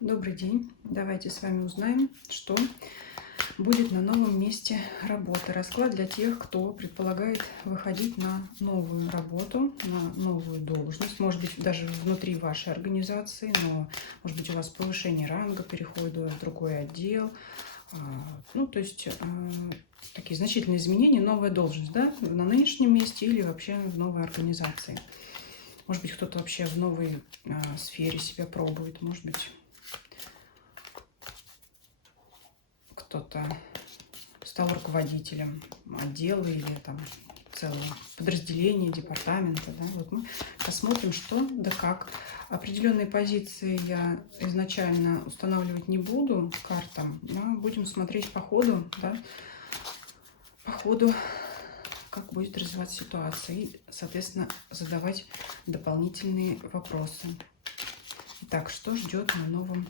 Добрый день. Давайте с вами узнаем, что будет на новом месте работы. Расклад для тех, кто предполагает выходить на новую работу, на новую должность. Может быть, даже внутри вашей организации, но может быть у вас повышение ранга, переход в другой отдел. Ну, то есть такие значительные изменения, новая должность, да, на нынешнем месте или вообще в новой организации. Может быть, кто-то вообще в новой сфере себя пробует, может быть, кто-то стал руководителем отдела или там целого подразделения, департамента. Да? Вот мы посмотрим, что да как. Определенные позиции я изначально устанавливать не буду картам, но будем смотреть по ходу, да, по ходу, как будет развиваться ситуация, и, соответственно, задавать дополнительные вопросы. Итак, что ждет на новом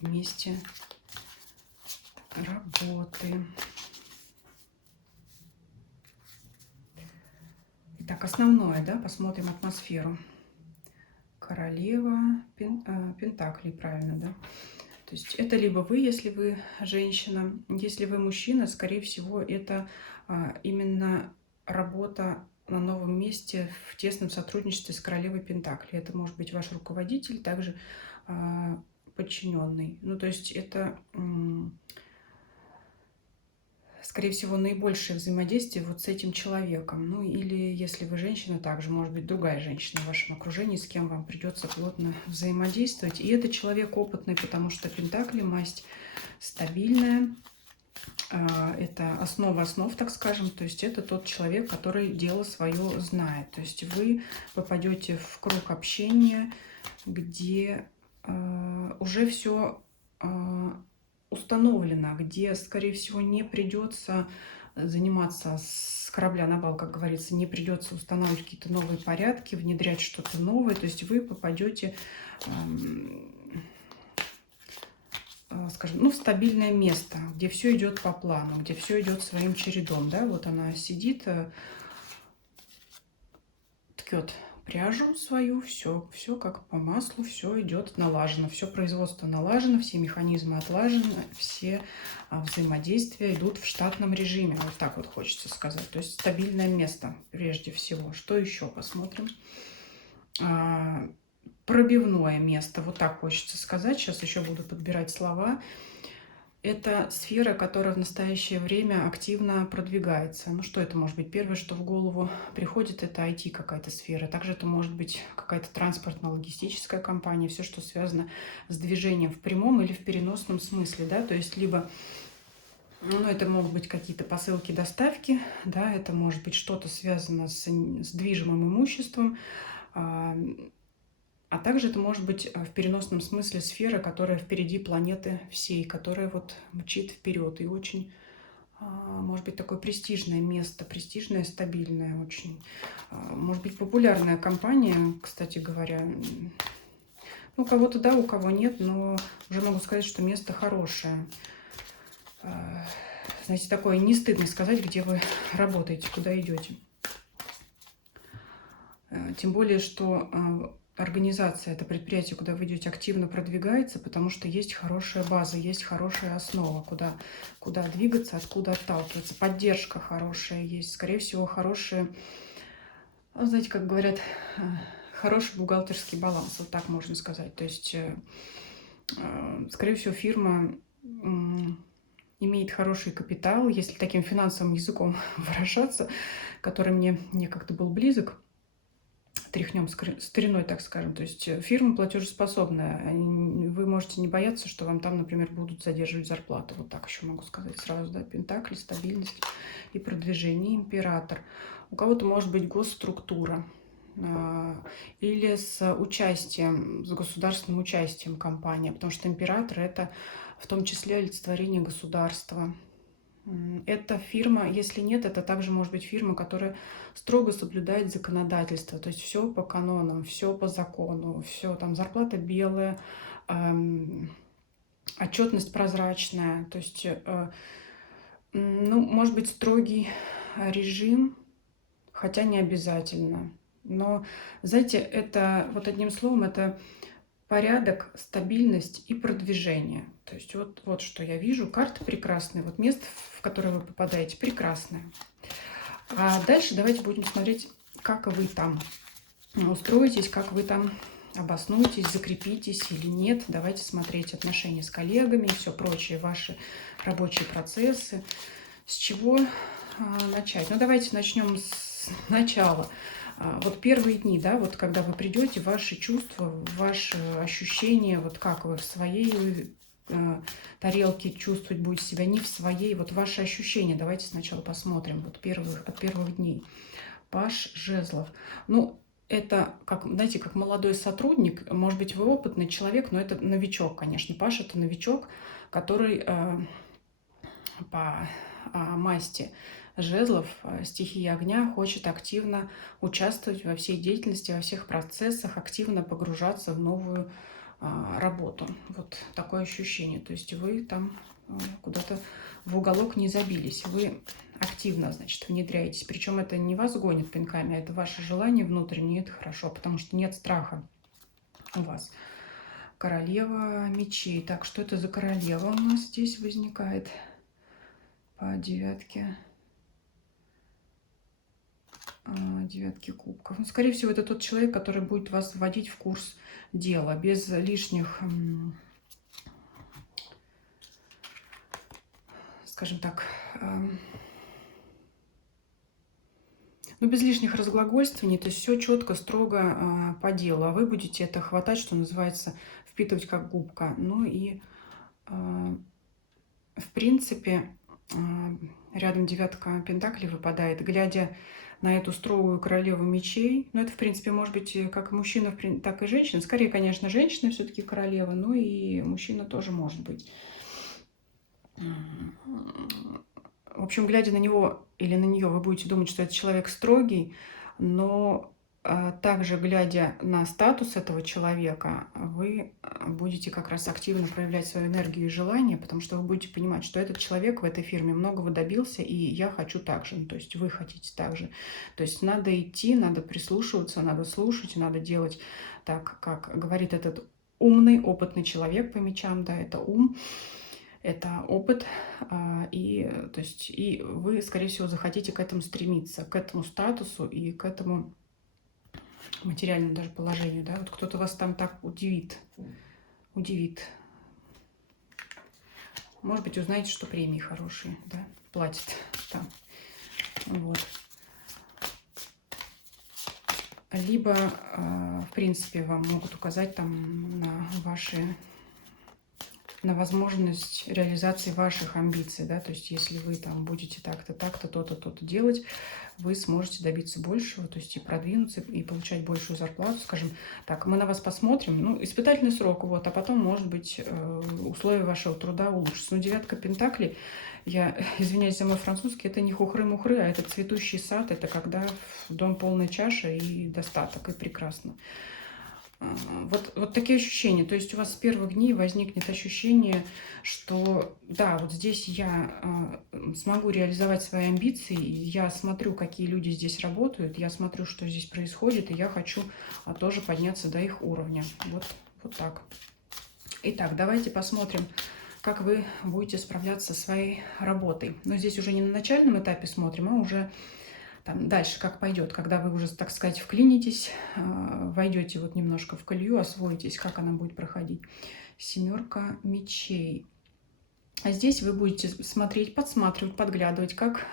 месте работы? Итак, основное, да, посмотрим атмосферу. Королева Пентаклей, правильно, да? То есть это либо вы, если вы женщина, если вы мужчина, скорее всего, это именно работа на новом месте в тесном сотрудничестве с королевой Пентаклей. Это может быть ваш руководитель, также подчиненный. Ну, то есть это скорее всего, наибольшее взаимодействие вот с этим человеком. Ну или если вы женщина, также может быть другая женщина в вашем окружении, с кем вам придется плотно взаимодействовать. И это человек опытный, потому что Пентакли, масть стабильная, это основа основ, так скажем, то есть это тот человек, который дело свое знает. То есть вы попадете в круг общения, где уже все установлено, где, скорее всего, не придется заниматься с корабля на бал, как говорится, не придется устанавливать какие-то новые порядки, внедрять что-то новое. То есть вы попадете, скажем, ну, в стабильное место, где все идет по плану, где все идет своим чередом. Да? Вот она сидит, ткет пряжу свою, все как по маслу, все идет налажено, все производство налажено, все механизмы отлажены, все взаимодействия идут в штатном режиме. Вот так вот хочется сказать. То есть стабильное место прежде всего. Что еще посмотрим? Пробивное место, вот так хочется сказать. Сейчас еще буду подбирать слова. Это сфера, которая в настоящее время активно продвигается. Ну, что это может быть? Первое, что в голову приходит, это IT какая-то сфера. Также это может быть какая-то транспортно-логистическая компания, все, что связано с движением в прямом или в переносном смысле, да, то есть либо, ну, это могут быть какие-то посылки, доставки, да, это может быть что-то связано с движимым имуществом, а также это может быть в переносном смысле сфера, которая впереди планеты всей, которая вот мчит вперед. И очень, может быть, такое престижное место, престижное, стабильное очень. Может быть, популярная компания, кстати говоря. Ну, у кого-то да, у кого нет, но уже могу сказать, что место хорошее. Знаете, такое не стыдно сказать, где вы работаете, куда идете. Тем более, что организация, это предприятие, куда вы идете, активно продвигается, потому что есть хорошая база, есть хорошая основа, куда двигаться, откуда отталкиваться. Поддержка хорошая есть, скорее всего, хорошие, знаете, как говорят, хороший бухгалтерский баланс, вот так можно сказать. То есть, скорее всего, фирма имеет хороший капитал, если таким финансовым языком выражаться, который мне некогда был близок, тряхнем стариной, так скажем. То есть фирма платежеспособная. Вы можете не бояться, что вам там, например, будут задерживать зарплату. Вот так еще могу сказать сразу. Да? Пентакли, стабильность и продвижение. Император. У кого-то может быть госструктура или с участием, с государственным участием компании, потому что император – это в том числе олицетворение государства. Это фирма, если нет, это также может быть фирма, которая строго соблюдает законодательство, то есть все по канонам, все по закону, все там зарплата белая, отчетность прозрачная, то есть, ну, может быть, строгий режим, хотя не обязательно. Но, знаете, это, вот одним словом, это порядок, стабильность и продвижение. То есть вот что я вижу. Карты прекрасные. Вот место, в которое вы попадаете, прекрасное. А дальше давайте будем смотреть, как вы там устроитесь, как вы там обоснуетесь, закрепитесь или нет. Давайте смотреть отношения с коллегами и все прочее, ваши рабочие процессы. С чего начать? Ну, давайте начнем с начала. Вот первые дни, да, вот когда вы придете, ваши чувства, ваши ощущения, вот как вы в своей тарелке чувствовать будете себя, не в своей, вот ваши ощущения. Давайте сначала посмотрим вот от первых дней. Паж жезлов. Ну, это, как, знаете, как молодой сотрудник, может быть, вы опытный человек, но это новичок, конечно. Паш – это новичок, который по масти жезлов, стихии огня, хочет активно участвовать во всей деятельности, во всех процессах, активно погружаться в новую работу. Вот такое ощущение. То есть вы там куда-то в уголок не забились. Вы активно, значит, внедряетесь. Причем это не вас гонит пинками, а это ваше желание внутреннее, это хорошо, потому что нет страха у вас. Королева мечей. Так, что это за королева у нас здесь возникает? По девятке. Девятки кубков. Ну, скорее всего, это тот человек, который будет вас вводить в курс дела, без лишних, скажем так, ну, без лишних разглагольствований, то есть все четко, строго по делу. А вы будете это хватать, что называется, впитывать как губка. Ну и, в принципе, рядом девятка пентаклей выпадает, глядя на эту строгую королеву мечей. Ну, это, в принципе, может быть как мужчина, так и женщина. Скорее, конечно, женщина все-таки королева, но и мужчина тоже может быть. В общем, глядя на него или на нее, вы будете думать, что это человек строгий, но также, глядя на статус этого человека, вы будете как раз активно проявлять свою энергию и желание, потому что вы будете понимать, что этот человек в этой фирме многого добился, и я хочу так же, ну, то есть вы хотите так же. То есть надо идти, надо прислушиваться, надо слушать, надо делать так, как говорит этот умный, опытный человек по мечам, да, это ум. Это опыт, и, то есть, и вы, скорее всего, захотите к этому стремиться, к этому статусу и к этому материальному даже положению. Да? Вот кто-то вас там так удивит. Может быть, узнаете, что премии хорошие, да, платят там. Вот. Либо, в принципе, вам могут указать там на возможность реализации ваших амбиций, да, то есть если вы там будете так-то, так-то, то-то, то-то делать, вы сможете добиться большего, то есть и продвинуться, и получать большую зарплату, скажем так, мы на вас посмотрим, ну, испытательный срок, вот, а потом, может быть, условия вашего труда улучшатся. Но девятка пентаклей, я извиняюсь за мой французский, это не хухры-мухры, а это цветущий сад, это когда в дом полная чаша и достаток, и прекрасно. Вот такие ощущения. То есть у вас с первых дней возникнет ощущение, что да, вот здесь я смогу реализовать свои амбиции, я смотрю, какие люди здесь работают, я смотрю, что здесь происходит, и я хочу тоже подняться до их уровня. Вот так. Итак, давайте посмотрим, как вы будете справляться со своей работой. Но здесь уже не на начальном этапе смотрим, а уже там дальше как пойдет, когда вы уже, так сказать, вклинитесь, войдете вот немножко в колею, освоитесь, как она будет проходить. Семерка мечей. А здесь вы будете смотреть, подсматривать, подглядывать, как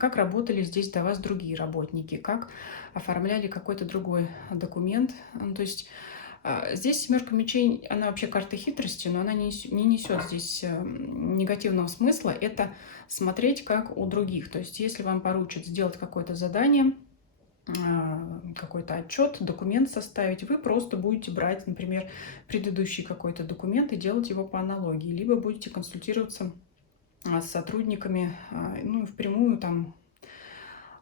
работали здесь до вас другие работники, как оформляли какой-то другой документ. То есть здесь семерка мечей, она вообще карта хитрости, но она не несет здесь негативного смысла. Это смотреть как у других. То есть если вам поручат сделать какое-то задание, какой-то отчет, документ составить, вы просто будете брать, например, предыдущий какой-то документ и делать его по аналогии. Либо будете консультироваться с сотрудниками, ну, впрямую там,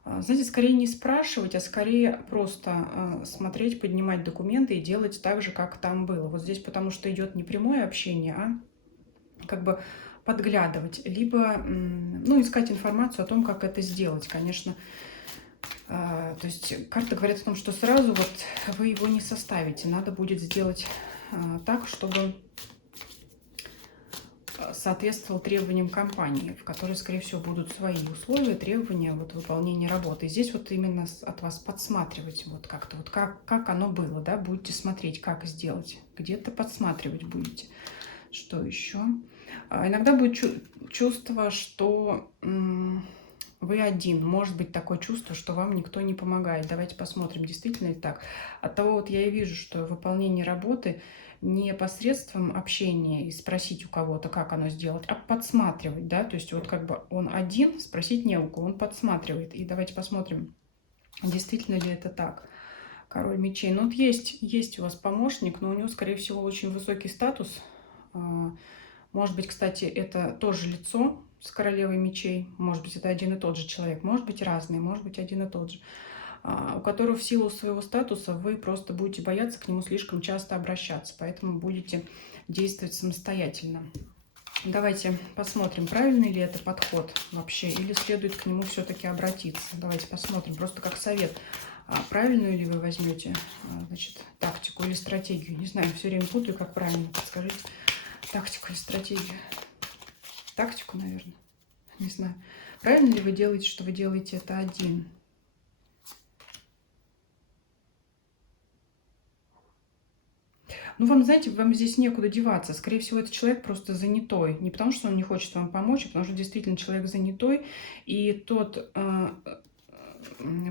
знаете, скорее не спрашивать, а скорее просто смотреть, поднимать документы и делать так же, как там было. Вот здесь потому что идет не прямое общение, а как бы подглядывать, либо ну, искать информацию о том, как это сделать. Конечно, то есть карта говорит о том, что сразу вот вы его не составите. Надо будет сделать так, чтобы соответствовал требованиям компании, в которой, скорее всего, будут свои условия, требования вот, выполнения работы. И здесь вот именно от вас подсматривать вот как-то, вот как оно было, да, будете смотреть, как сделать, где-то подсматривать будете. Что еще? Иногда будет чувство, что вы один. Может быть такое чувство, что вам никто не помогает. Давайте посмотрим, действительно ли так. Оттого вот я и вижу, что выполнение работы не посредством общения и спросить у кого-то, как оно сделать, а подсматривать, да, то есть вот как бы он один, спросить не у кого, он подсматривает. И давайте посмотрим, действительно ли это так. Король мечей. Ну вот есть у вас помощник, но у него, скорее всего, очень высокий статус. Может быть, кстати, это тоже лицо с королевой мечей. Может быть, это один и тот же человек. Может быть, разные, может быть, один и тот же. У которого в силу своего статуса вы просто будете бояться к нему слишком часто обращаться. Поэтому будете действовать самостоятельно. Давайте посмотрим, правильный ли это подход вообще, или следует к нему все-таки обратиться. Давайте посмотрим, просто как совет. Правильную ли вы возьмете, значит, тактику или стратегию? Не знаю, все время путаю, как правильно. Подскажите, тактику или стратегию? Тактику, наверное. Не знаю. Правильно ли вы делаете, что вы делаете это один? Ну, вам, знаете, вам здесь некуда деваться. Скорее всего, этот человек просто занятой. Не потому, что он не хочет вам помочь, а потому что действительно человек занятой. И тот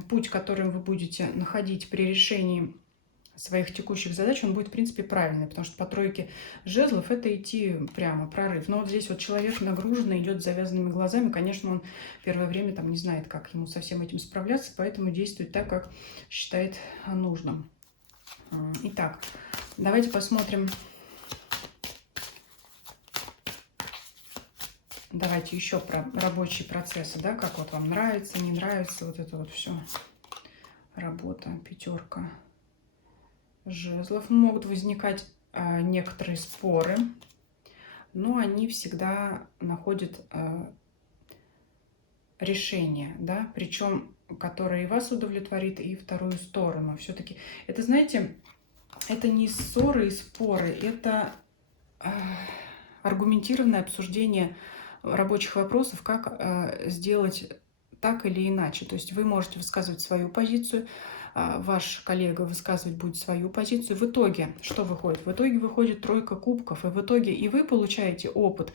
путь, которым вы будете находить при решении своих текущих задач, он будет, в принципе, правильный. Потому что по тройке жезлов это идти прямо, прорыв. Но вот здесь вот человек нагруженный, идет с завязанными глазами. Конечно, он первое время там не знает, как ему со всем этим справляться, поэтому действует так, как считает нужным. Итак, давайте посмотрим. Давайте еще про рабочие процессы, да, как вот вам нравится, не нравится, вот это вот все. Работа, пятерка жезлов. Могут возникать некоторые споры, но они всегда находят решение, да, причем которое и вас удовлетворит, и вторую сторону. Все-таки это, знаете, это не ссоры и споры, это аргументированное обсуждение рабочих вопросов, как сделать так или иначе. То есть вы можете высказывать свою позицию, ваш коллега высказывать будет свою позицию. В итоге что выходит? В итоге выходит тройка кубков, и в итоге и вы получаете опыт,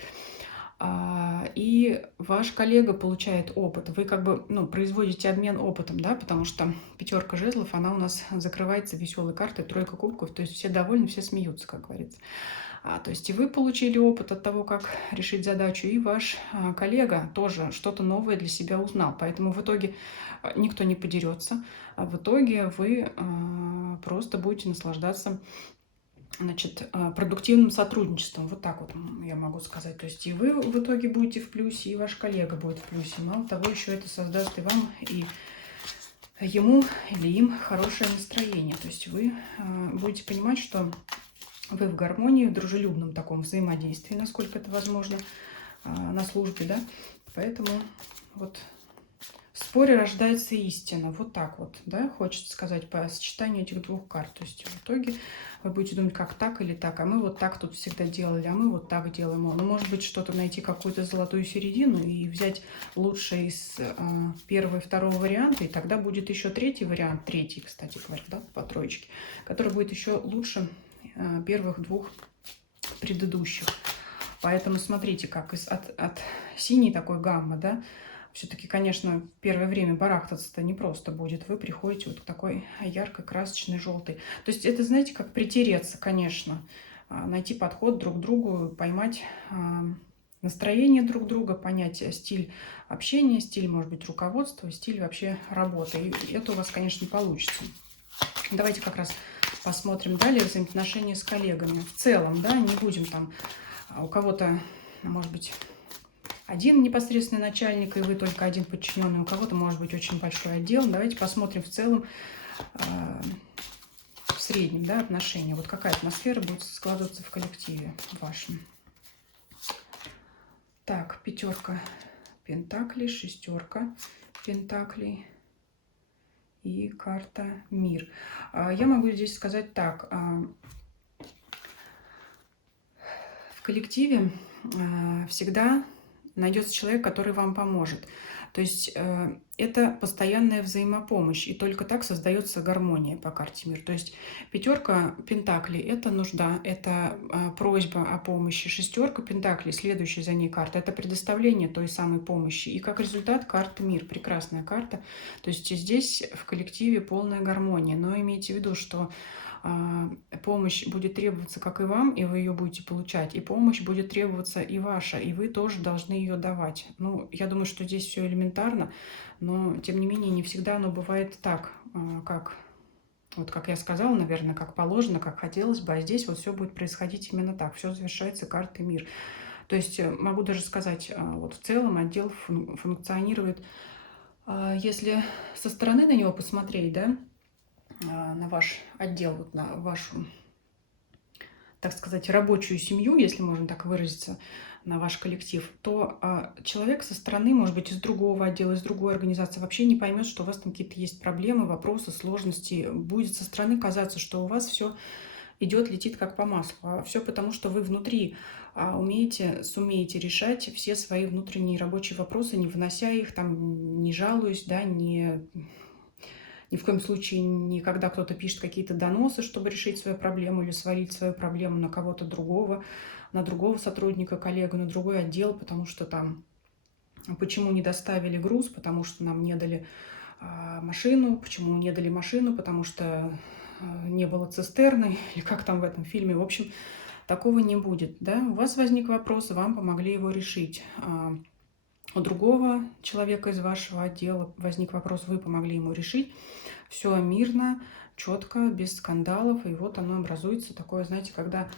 и ваш коллега получает опыт. Вы как бы производите обмен опытом, да, потому что пятерка жезлов, она у нас закрывается веселой картой, тройка кубков, то есть все довольны, все смеются, как говорится. То есть и вы получили опыт от того, как решить задачу, и ваш коллега тоже что-то новое для себя узнал. Поэтому в итоге никто не подерется, а в итоге вы просто будете наслаждаться, значит, продуктивным сотрудничеством. Вот так вот я могу сказать. То есть и вы в итоге будете в плюсе, и ваш коллега будет в плюсе. Мало того, еще это создаст и вам, и ему или им хорошее настроение. То есть вы будете понимать, что вы в гармонии, в дружелюбном таком взаимодействии, насколько это возможно, на службе, да. Поэтому вот в споре рождается истина. Вот так вот, да, хочется сказать по сочетанию этих двух карт. То есть в итоге вы будете думать, как так или так, а мы вот так тут всегда делали, а мы вот так делаем. Ну, может быть, что-то найти, какую-то золотую середину и взять лучшее из первого и второго варианта, и тогда будет еще третий вариант, третий, кстати говоря, да, по троечке, который будет еще лучше первых двух предыдущих. Поэтому смотрите, как от синей такой гаммы, да, все-таки, конечно, в первое время барахтаться-то непросто будет. Вы приходите вот к такой ярко-красочной желтой. То есть это, знаете, как притереться, конечно, найти подход друг к другу, поймать настроение друг друга, понять стиль общения, стиль, может быть, руководства, стиль вообще работы. И это у вас, конечно, получится. Давайте как раз посмотрим далее взаимоотношения с коллегами. В целом, да, не будем там у кого-то, может быть, один непосредственный начальник, и вы только один подчиненный, у кого-то может быть очень большой отдел. Давайте посмотрим в целом, в среднем, да, отношения. Вот какая атмосфера будет складываться в коллективе вашем. Так, пятерка пентаклей, шестерка пентаклей и карта мир. Я могу здесь сказать так. В коллективе всегда найдется человек, который вам поможет. То есть это постоянная взаимопомощь, и только так создается гармония по карте мир. То есть пятерка пентаклей – это нужда, это просьба о помощи. Шестерка пентаклей, следующая за ней карта – это предоставление той самой помощи. И как результат карта мир, прекрасная карта. То есть здесь в коллективе полная гармония. Но имейте в виду, что помощь будет требоваться как и вам, и вы ее будете получать, и помощь будет требоваться и ваша, и вы тоже должны ее давать. Ну, я думаю, что здесь все элементарно, но тем не менее не всегда оно бывает так, как вот как я сказала, наверное, как положено, как хотелось бы, а здесь вот все будет происходить именно так, все завершается картой мир. То есть могу даже сказать, вот в целом отдел функционирует, если со стороны на него посмотреть, да, на ваш отдел, вот на вашу, так сказать, рабочую семью, если можно так выразиться, на ваш коллектив, то человек со стороны, может быть, из другого отдела, из другой организации вообще не поймет, что у вас там какие-то есть проблемы, вопросы, сложности. Будет со стороны казаться, что у вас все идет, летит как по маслу. А все потому, что вы внутри сумеете решать все свои внутренние рабочие вопросы, не внося их, там, не жалуясь, да, ни в коем случае не когда кто-то пишет какие-то доносы, чтобы решить свою проблему или свалить свою проблему на кого-то другого, на другого сотрудника, коллегу, на другой отдел, потому что там почему не доставили груз, потому что нам не дали машину, почему не дали машину, потому что не было цистерны, или как там в этом фильме. В общем, такого не будет. Да? У вас возник вопрос, вам помогли его решить. У другого человека из вашего отдела возник вопрос, вы помогли ему решить. Все мирно, четко, без скандалов. И вот оно образуется такое, знаете, когда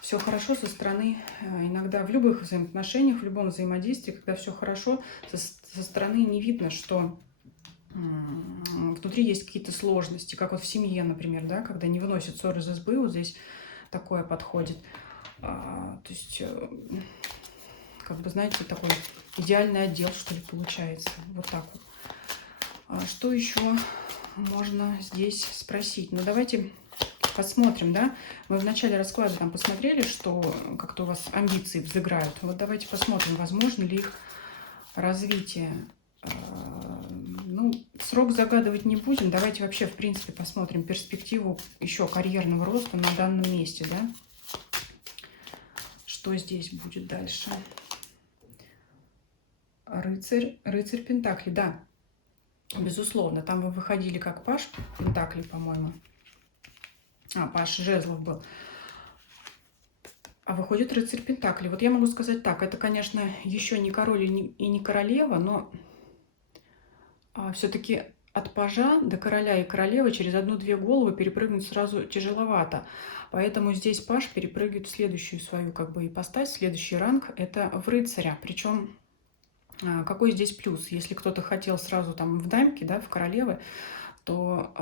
все хорошо со стороны, иногда в любых взаимоотношениях, в любом взаимодействии, когда все хорошо, со стороны не видно, что внутри есть какие-то сложности, как вот в семье, например, да, когда не выносят ссор из избы, вот здесь такое подходит. То есть, как бы, знаете, такой идеальный отдел, что ли, получается. Вот так вот. Что еще можно здесь спросить? Ну, давайте посмотрим, да? Мы в начале расклада там посмотрели, что как-то у вас амбиции взыграют. Вот давайте посмотрим, возможно ли их развитие. Ну, срок загадывать не будем. Давайте вообще, в принципе, посмотрим перспективу еще карьерного роста на данном месте, да? Что здесь будет дальше? Рыцарь Пентаклей, да, безусловно. Там вы выходили как паж Пентаклей, по-моему. Паж Жезлов был. А выходит рыцарь Пентаклей. Вот я могу сказать так, это, конечно, еще не король и не королева, но все-таки от пажа до короля и королевы через одну-две головы перепрыгнуть сразу тяжеловато. Поэтому здесь паж перепрыгивает в следующую свою как бы ипостась, следующий ранг – это в рыцаря. Причем какой здесь плюс? Если кто-то хотел сразу там в дамки, да, в королевы, то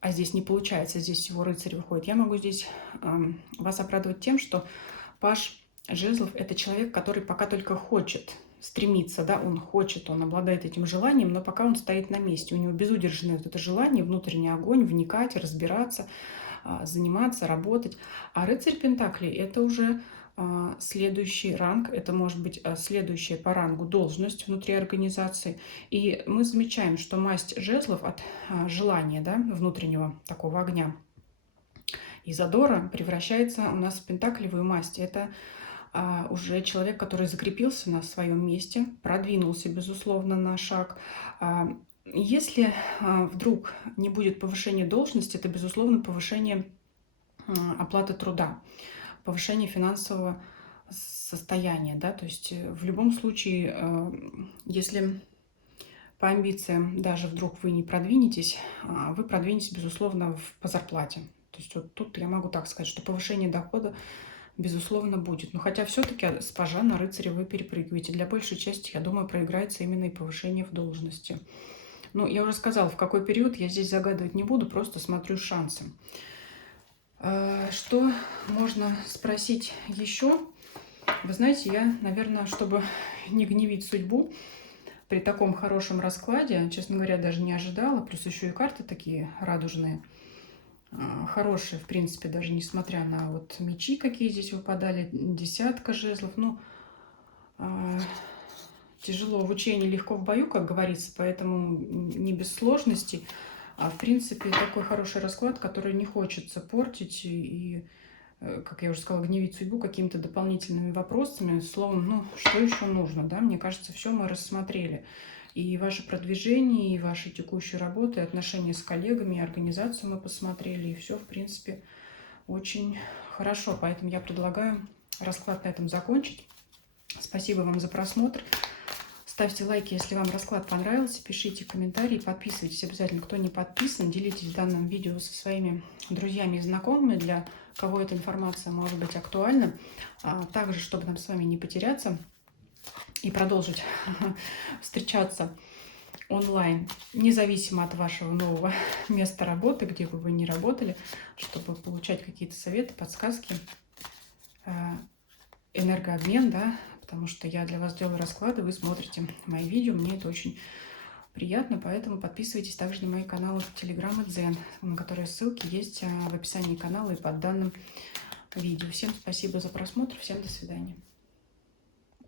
а здесь не получается, здесь всего рыцарь выходит. Я могу здесь вас обрадовать тем, что паж жезлов – это человек, который пока только хочет, стремится, да, он хочет, он обладает этим желанием, но пока он стоит на месте. У него безудержное вот это желание, внутренний огонь, вникать, разбираться, заниматься, работать. А рыцарь Пентаклей – это уже следующий ранг, это может быть следующая по рангу должность внутри организации. И мы замечаем, что масть жезлов от желания, да, внутреннего такого огня и задора превращается у нас в пентаклевую масть. Это уже человек, который закрепился на своем месте, продвинулся, безусловно, на шаг. Если вдруг не будет повышения должности, это, безусловно, повышение оплаты труда, повышение финансового состояния, да, то есть в любом случае, если по амбициям даже вдруг вы не продвинетесь, вы продвинетесь, безусловно, по зарплате. То есть вот тут я могу так сказать, что повышение дохода, безусловно, будет. Но хотя все-таки с пажа на рыцаря вы перепрыгиваете. Для большей части, я думаю, проиграется именно и повышение в должности. Ну, я уже сказала, в какой период я здесь загадывать не буду, просто смотрю шансы. Что можно спросить еще? Вы знаете, я, наверное, чтобы не гневить судьбу, при таком хорошем раскладе, честно говоря, даже не ожидала. Плюс еще и карты такие радужные. хорошая, в принципе, даже несмотря на вот мечи, какие здесь выпадали, десятка жезлов. Ну, тяжело в учении, легко в бою, как говорится, поэтому не без сложностей. А в принципе, такой хороший расклад, который не хочется портить и, как я уже сказала, гневить судьбу какими-то дополнительными вопросами. Словом, ну, что еще нужно, да? Мне кажется, все мы рассмотрели. И ваше продвижение, и ваши текущие работы, и отношения с коллегами, и организацию мы посмотрели, и все, в принципе, очень хорошо. Поэтому я предлагаю расклад на этом закончить. Спасибо вам за просмотр. Ставьте лайки, если вам расклад понравился, пишите комментарии, подписывайтесь обязательно. Кто не подписан, делитесь данным видео со своими друзьями и знакомыми, для кого эта информация может быть актуальна. Также, чтобы нам с вами не потеряться и продолжить встречаться онлайн, независимо от вашего нового места работы, где бы вы ни работали, чтобы получать какие-то советы, подсказки, энергообмен, да, потому что я для вас делаю расклады, вы смотрите мои видео, мне это очень приятно, поэтому подписывайтесь также на мои каналы Telegram и Дзен, на которые ссылки есть в описании канала и под данным видео. Всем спасибо за просмотр, всем до свидания.